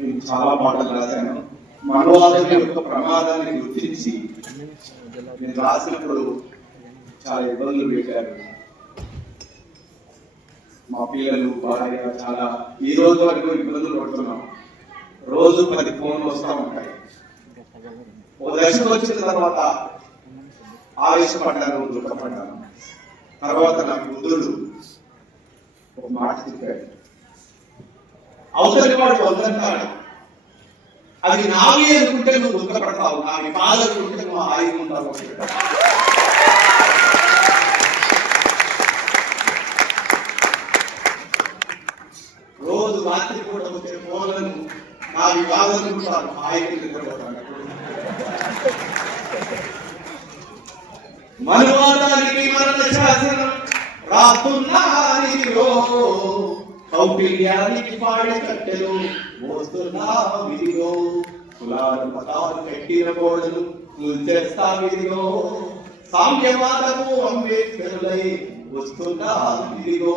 నేను చాలా పాటలు రాశాను. మనవాదం యొక్క ప్రమాదాన్ని గుర్తించి నేను రాసినప్పుడు చాలా ఇబ్బందులు పెట్టారు. మా పిల్లలు భార్య చాలా ఈ రోజు వరకు ఇబ్బందులు పడుతున్నాం. రోజు పది ఫోన్లు వస్తూ ఉంటాయి. ఓ దశకు వచ్చిన తర్వాత ఆవేశపడ్డాను దుఃఖపడ్డాను. తర్వాత నా బుద్ధుడు ఒక మాట చెప్పాడు. అవతలి వాడు వద్దంటాడు అది నావి అనుకుంటే నువ్వు దుఃఖపడతావు నావి కాదనుకుంటే నువ్వు హాయిగా ఉంటావు రోజు రాత్రి కూడా వచ్చే ఫోన్లను నావి కాదనుకుంటాను హాయిగా నిద్రపోతాను మనువాదానికి మరణ శాసనం రాస్తున్నానిలో కౌటిల్యానికి పాడే కట్టెలు మోస్తున్నా విధిగో కులాలు మతాలు కట్టిన గోడలు కూల్చేస్తా విధిగో సామ్యవాదము అంబేద్కరులై వస్తున్నా విధిగో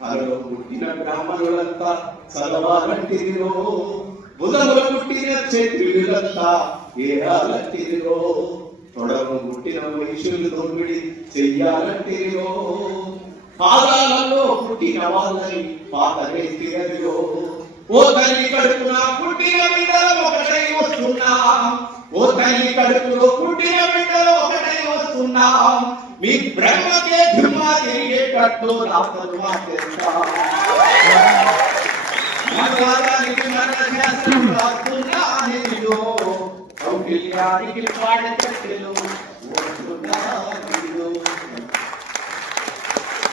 తనలో పుట్టిన బ్రాహ్మణులంతా చదవాలంటిదిరో బుధముల పుట్టిన క్షత్రియులంతా ఏడాలంటిదిరో తొడము పుట్టిన మనుషులు దొంగిడి చెయ్యాలంటిదిరో పాదాలలో పుట్టిన వాళ్ళని పాతరేసిరో ఓ తల్లి కడుపున పుట్టిన బిడ్డలు ఒకటై వస్తున్నా. ఓ తల్లి కడుపులో పుట్టిన బిడ్డలు ఒకటై వస్తున్నా. మీ బ్రహ్మకే ధర్మ తిరిగేటట్లు నా మాట్లాడతా మగవాదానికి మరణ శాస్త్రం రాస్తున్నా వస్తున్నా.